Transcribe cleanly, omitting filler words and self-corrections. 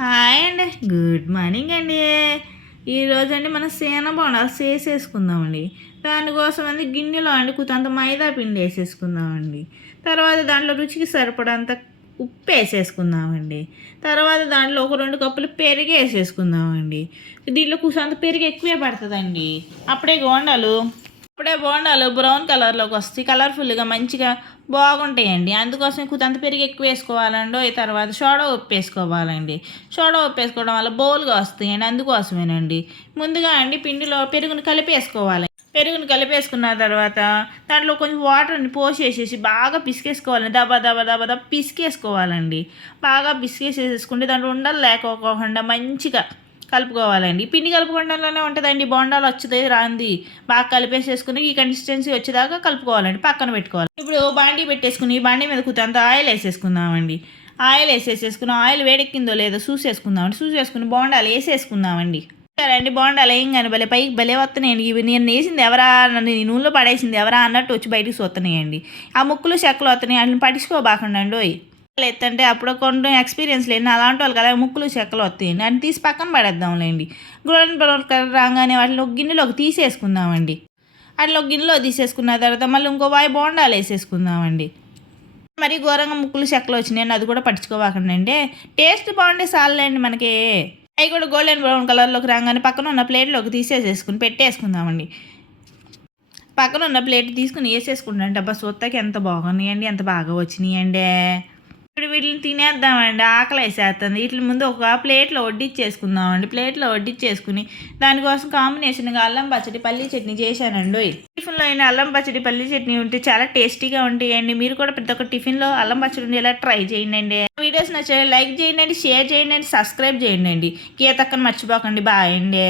Hi అండి. Good morning అండి. ఈరోజు అండి మనం సేన బోండాలు చేసేసుకుందామండి. దానికోసం అండి గిన్నెలో అండి కొంత మైదా పిండి వేసేసుకుందామండి. తర్వాత దాంట్లో రుచికి సరిపడంత ఉప్పు వేసేసుకుందామండి. తర్వాత దాంట్లో ఒక 2 కప్పులు పెరుగు వేసేసుకుందామండి. దీంట్లో కొంచెం పెరుగు ఎక్కువే పడుతుందండి. అప్పుడే బోండాలు బ్రౌన్ కలర్లోకి వస్తాయి, కలర్ఫుల్గా మంచిగా బాగుంటాయండి. అందుకోసం కొంత పెరుగు ఎక్కువ వేసుకోవాలండి. తర్వాత సోడా ఉప్పు వేసుకోవాలండి. సోడా ఉప్పు వేసుకోవడం వల్ల బౌల్గా వస్తాయండి, అందుకోసమేనండి. ముందుగా అండి పిండిలో పెరుగుని కలిపేసుకున్న తర్వాత దాంట్లో కొంచెం వాటర్ని పోసేసేసి బాగా పిసికేసుకోవాలండి. దబా దబా దబా దబా పిసికేసుకోవాలండి. బాగా పిసికేసేసుకుంటే దాంట్లో ఉండలు లేకోకుండా మంచిగా కలుపుకోవాలండి. పిండి కలుపుకోవడంలోనే ఉంటుందండి బోండాలు వచ్చుతాయి రాంది. బాగా కలిపేసేసుకుని ఈ కన్సిస్టెన్సీ వచ్చేదాకా కలుపుకోవాలండి, పక్కన పెట్టుకోవాలి. ఇప్పుడు బాండీ పెట్టేసుకుని బాండీ మీద కొంత ఆయిల్ వేసేసుకుందామండి. ఆయిల్ వేడెక్కిందో లేదో చూసేసుకుని బోండాలు వేసేసుకుందామండి. అండి బోండాలు వేయంగానే పైకి భలే వస్తున్నాయండి. ఇవి నేను వేసింది ఎవరా, నన్ను ఈ నూనెలో పడేసింది ఎవరా అన్నట్టు వచ్చి బయటికి చూస్తున్నాయండి. ఆ ముక్కులు చెక్కలు వస్తున్నాయి, వాటిని పట్టించుకోబాకండి అండి. ఎత్తంటే అప్పుడు కొన్ని ఎక్స్పీరియన్స్ లేని అలాంటి వాళ్ళు కదా ముక్కులు చెక్కలు వస్తాయండి. అని తీసి పక్కన పడేద్దాంలేండి. గోల్డెన్ బ్రౌన్ కలర్ రాగానే వాటిని ఒక గిన్నెలోకి తీసేసుకుందామండి. అట్లా ఒక గిన్నెలో తీసేసుకున్న తర్వాత మళ్ళీ ఇంకో వాయి బోండాలు వేసేసుకుందామండి. మరి ఘోరంగా ముక్కులు చెక్కలు వచ్చినాయండి, అది కూడా పట్టించుకోవాకండి అండి. టేస్ట్ బాగుండే చాలండి మనకి. అవి కూడా గోల్డెన్ బ్రౌన్ కలర్లోకి రాగానే పక్కన ఉన్న ప్లేట్లోకి తీసేసేసుకుని పెట్టేసుకుందామండి. పక్కన ఉన్న ప్లేట్ తీసుకుని వేసేసుకుంటాండి. అబ్బా సొత్తకి ఎంత బాగున్నాయండి, ఎంత బాగా వచ్చినాయండి. ఇప్పుడు వీటిని తినేద్దామండి, ఆకలి వేసేస్తుంది. వీటి ముందు ఒక ప్లేట్లో వడ్డించేసుకుని దానికోసం కాంబినేషన్గా అల్లం పచ్చడి పల్లీ చట్నీ చేశానండి. టిఫిన్లో అయినా అల్లం పచ్చడి పల్లీ చట్నీ ఉంటే చాలా టేస్టీగా ఉంటాయండి. మీరు కూడా ప్రతి ఒక్క టిఫిన్లో అల్లం పచ్చడి ఉండేలా ట్రై చేయండి. వీడియోస్ నచ్చాయి లైక్ చేయండి, షేర్ చేయండి, సబ్స్క్రైబ్ చేయండి. గీతక్కని మర్చిపోకండి. బాయ్ అండి.